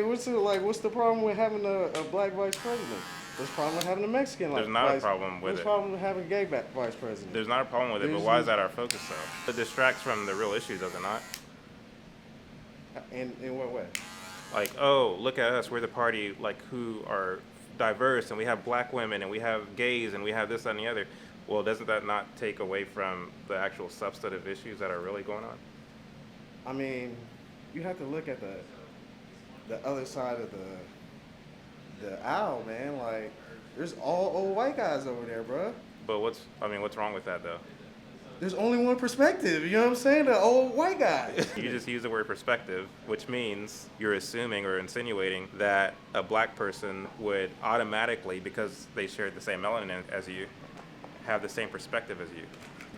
what's the problem with having a black vice president? What's the problem with having a Mexican There's not a problem with it. What's the problem with having a gay vice president? There's not a problem with it, but why is that our focus though? It distracts from the real issue, does it not? In what way? Like, oh, look at us, we're the party like who are diverse, and we have black women, and we have gays, and we have this, that, and the other. Well, doesn't that not take away from the actual substantive issues that are really going on? I mean, you have to look at the other side of the aisle, man. Like, there's all old white guys over there, bro. But what's wrong with that though? There's only one perspective, you know what I'm saying? The old white guy. You just use the word perspective, which means you're assuming or insinuating that a black person would automatically, because they shared the same melanin as you, have the same perspective as you.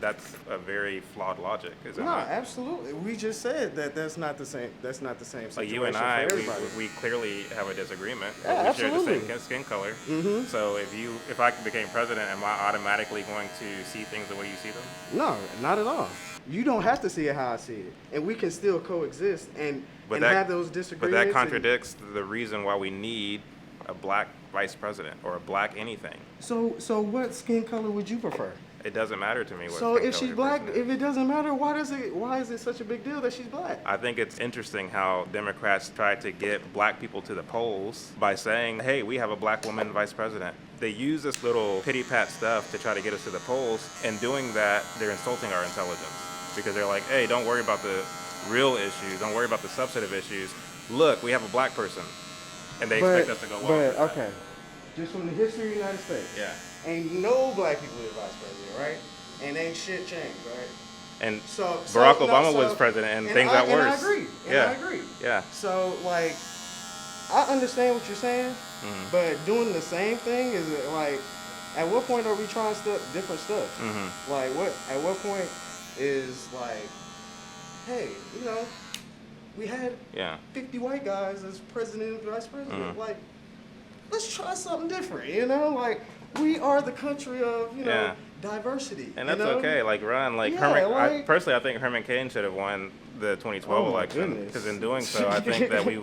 That's a very flawed logic, is it No, not? absolutely. We just said that that's not the same situation Like you and I, for everybody. we clearly have a disagreement. Yeah, we absolutely. share the same skin color. Mm-hmm. So if I became president, am I automatically going to see things the way you see them? No, not at all. You don't have to see it how I see it, and we can still coexist and But have those disagreements. But that contradicts the reason why we need a black vice president or a black anything. So what skin color would you prefer? It doesn't matter to me what So skin if color she's the black, person is. if it doesn't matter, why is it such a big deal that she's black? I think it's interesting how Democrats try to get black people to the polls by saying, hey, we have a black woman vice president. They use this little pity-pat stuff to try to get us to the polls. In doing that, they're insulting our intelligence because they're like, hey, don't worry about the real issues. Don't worry about the substantive issues. Look, we have a black person. And they expect us to go, well. But, okay, just from the history of the United States, Yeah. ain't no black people as vice president, right? And ain't shit changed, right? And So Barack Obama was president and things got worse. And I agree. Yeah. I agree. Yeah. So, like, I understand what you're saying, Mhm. but doing the same thing is like, at what point are we trying different stuff? Mhm. Like, at what point is like, hey, you know, we had Yeah. 50 white guys as president and vice president. Mhm. Like, let's try something different, you know? Like, we are the country of, you know, Yeah. diversity. And you that's know? okay. Like Ron, like Yeah, Herman. like- Personally, I think Herman Cain should have won the 2012 Oh, my election goodness. because in doing so, I think that we,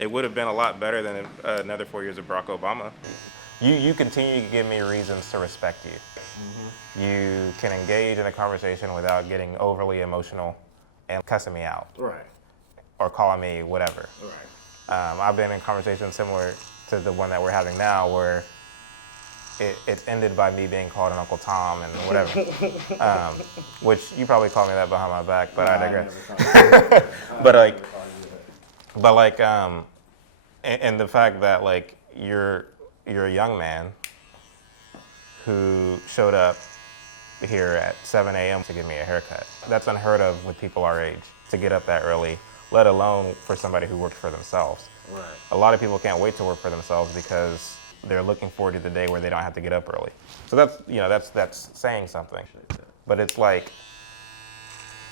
it would have been a lot better than another 4 years of Barack Obama. You continue to give me reasons to respect you. Mm-hmm. You can engage in a conversation without getting overly emotional and cussing me out Right, or calling me whatever. right. I've been in conversations similar to the one that we're having now where it ended by me being called an Uncle Tom and whatever, which you probably called me that behind my back, but I digress. But like, and the fact that like you're a young man who showed up here at 7 a.m. to give me a haircut. That's unheard of with people our age, to get up that early, let alone for somebody who works for themselves. Right. A lot of people can't wait to work for themselves because they're looking forward to the day where they don't have to get up early. So that's saying something. But it's like,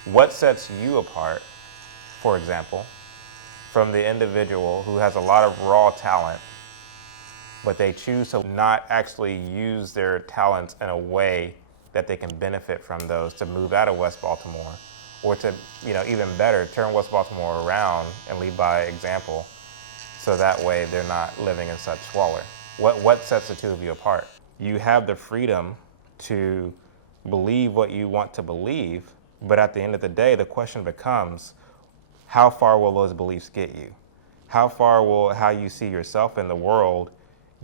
what sets you apart, for example, from the individual who has a lot of raw talent, but they choose to not actually use their talents in a way that they can benefit from those to move out of West Baltimore, or to, even better, turn West Baltimore around and lead by example, so that way they're not living in such squalor. What sets the two of you apart? You have the freedom to believe what you want to believe, but at the end of the day, the question becomes, how far will those beliefs get you? How far will how you see yourself in the world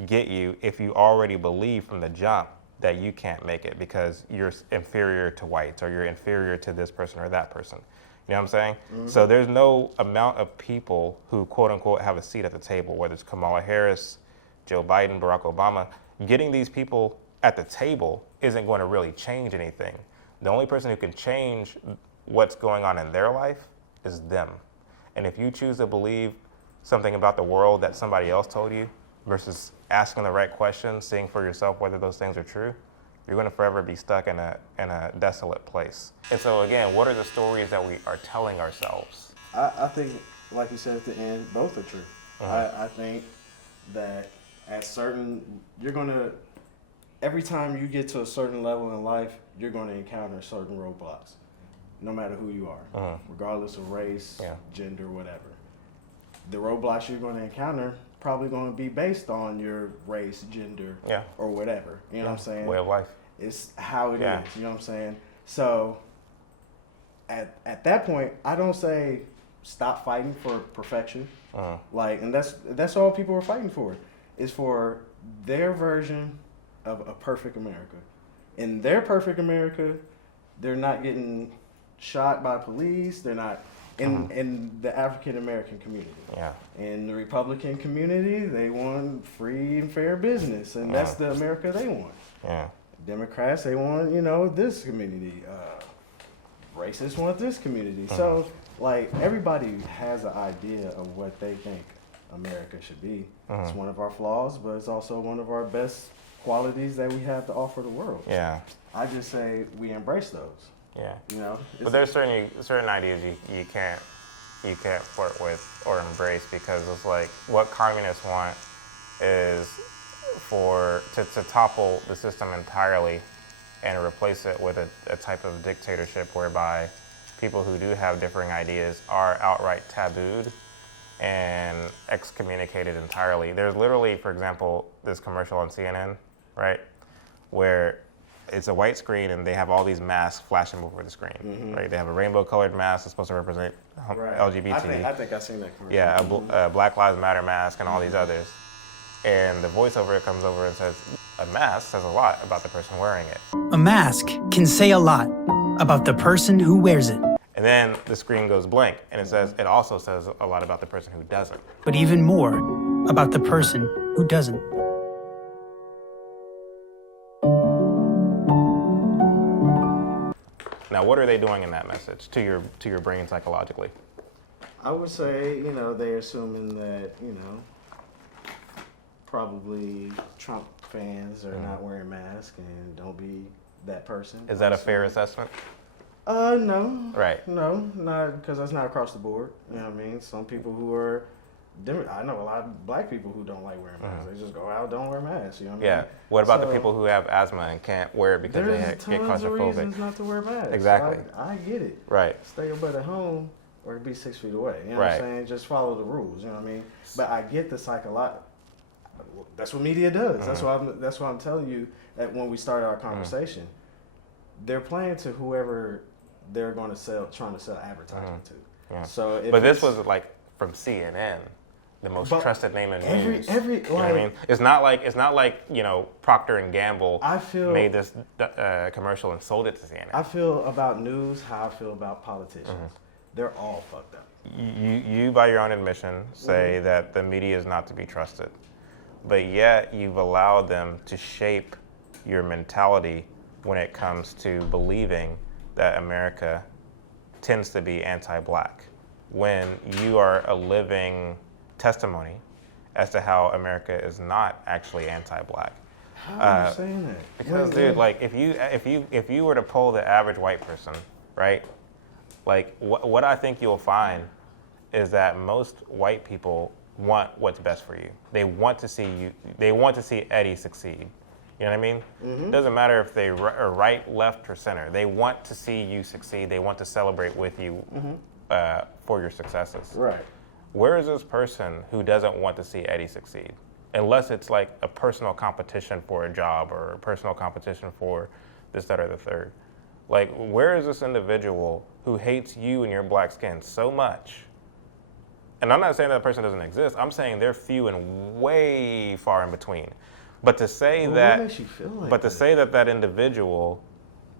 get you if you already believe from the jump that you can't make it because you're inferior to whites or you're inferior to this person or that person? You know what I'm saying? Mm-hmm. So there's no amount of people who quote unquote have a seat at the table, whether it's Kamala Harris, Joe Biden, Barack Obama. Getting these people at the table isn't going to really change anything. The only person who can change what's going on in their life is them. And if you choose to believe something about the world that somebody else told you versus asking the right questions, seeing for yourself whether those things are true, you're going to forever be stuck in a desolate place. And so again, what are the stories that we are telling ourselves? I think, like you said at the end, both are true. Uh-huh. I think that every time you get to a certain level in life, you're going to encounter certain roadblocks, no matter who you are, Uh-huh. regardless of race, Yeah. gender, whatever. the roadblocks you're going to encounter probably going to be based on your race, gender, Yeah. or whatever. You know what I'm saying? Way of life. It's how it is. Yeah. You know what I'm saying? So at that point, I don't say stop fighting for perfection. Like, and that's all people are fighting for, is for their version of a perfect America. In their perfect America, they're not getting shot by police. They're not in the African American community. Yeah. In the Republican community, they want free and fair business, and that's the America they want. Yeah. Democrats, they want, this community. Racists want this community. So, like, everybody has an idea of what they think America should be. It's one of our flaws, but it's also one of our best qualities that we have to offer the world. Yeah. I just say we embrace those. Yeah. It's But there's certain ideas you can't flirt with or embrace, because it's like what communists want is to topple the system entirely and replace it with a type of dictatorship whereby people who do have differing ideas are outright tabooed and excommunicated entirely. There's literally, for example, this commercial on CNN, right, where it's a white screen and they have all these masks flashing over the screen, right? They have a rainbow-colored mask that's supposed to represent LGBT. I think I've seen that commercial. Yeah, a Black Lives Matter mask and all these others. And the voiceover comes over and says, a mask says a lot about the person wearing it. A mask can say a lot about the person who wears it. And then the screen goes blank and it says, it also says a lot about the person who doesn't. But even more about the person who doesn't. Now, what are they doing in that message to your brain psychologically? I would say, they're assuming that, probably Trump fans are not wearing masks and don't be that person. Is that a fair assessment? No. Right. No, not because that's not across the board. You know what I mean? Some people who are I know a lot of black people who don't like wearing masks. They just go out, don't wear masks. You know what I mean? Yeah. What about the So, people who have asthma and can't wear it because they there's get tons of reasons claustrophobic? not to wear masks. Exactly. I get it. Right. Stay your butt at home or be 6 feet away. You know Right. what I'm saying? Just follow the rules. You know what I mean? But I get the psychological. That's what media does. That's why I'm telling you that when we started our conversation, they're playing to whoever they're going to trying to sell advertising to. Yeah. So, if But this it's- was like from CNN, the most But trusted name in every- news. every- you know what I mean? It's not like Procter and Gamble I feel- made this commercial and sold it to CNN. I feel about news how I feel about politicians. They're all fucked up. You, by your own admission, say that the media is not to be trusted, but yet you've allowed them to shape your mentality when it comes to believing that America tends to be anti-black, when you are a living testimony as to how America is not actually anti-black. How are you saying that? Because, Wait, dude, like if you were to poll the average white person, right? Like what I think you'll find is that most white people want what's best for you. They want to see you. They want to see Eddie succeed. You know what I mean? It doesn't matter if they are right, left, or center. They want to see you succeed. They want to celebrate with you for your successes. Right. Where is this person who doesn't want to see Eddie succeed? Unless it's like a personal competition for a job or a personal competition for this, that, or the third. Like, where is this individual who hates you and your black skin so much? And I'm not saying that person doesn't exist. I'm saying they're few and way far in between. But to say Well, that, what makes you feel like but to that? say that that individual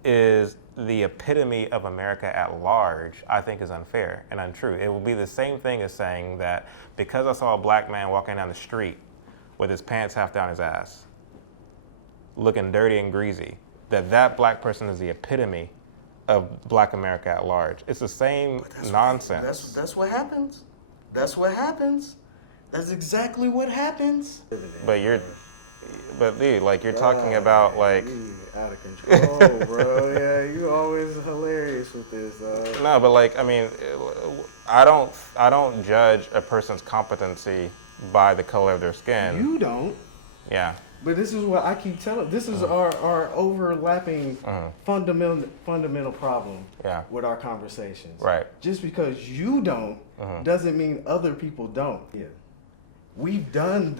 is the epitome of America at large, I think is unfair and untrue. It would be the same thing as saying that because I saw a black man walking down the street with his pants half down his ass, looking dirty and greasy, that black person is the epitome of black America at large. It's the same nonsense. That's what happens. That's what happens. That's exactly what happens. But dude, like you're talking about like. You out of control, bro. Yeah, you always hilarious with this. No, but like I mean, I don't judge a person's competency by the color of their skin. You don't. Yeah. But this is what I keep telling. This is our overlapping fundamental problem Yeah. with our conversations. Right. Just because you don't doesn't mean other people don't. Yeah. We've done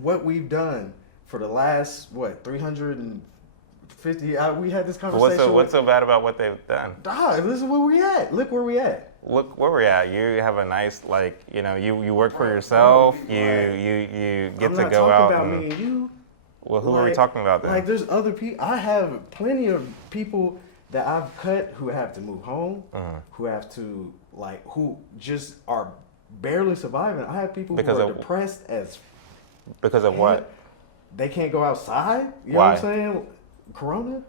what we've done for the last 350. We had this conversation. What's so bad about what they've done? This is where we at. Look where we at. Look where we're at. You have a nice, like, you know, you work for yourself. You get to go out. I'm not talking about me and you. Well, who are we talking about then? Like, there's other people. I have plenty of people that I've cut who have to move home, who have to, like, who just are barely surviving. I have people who are depressed as. Because of what? They can't go outside. You know Why? what I'm saying? Corona?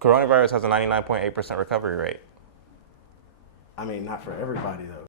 Coronavirus has a 99.8% recovery rate. I mean, not for everybody, though.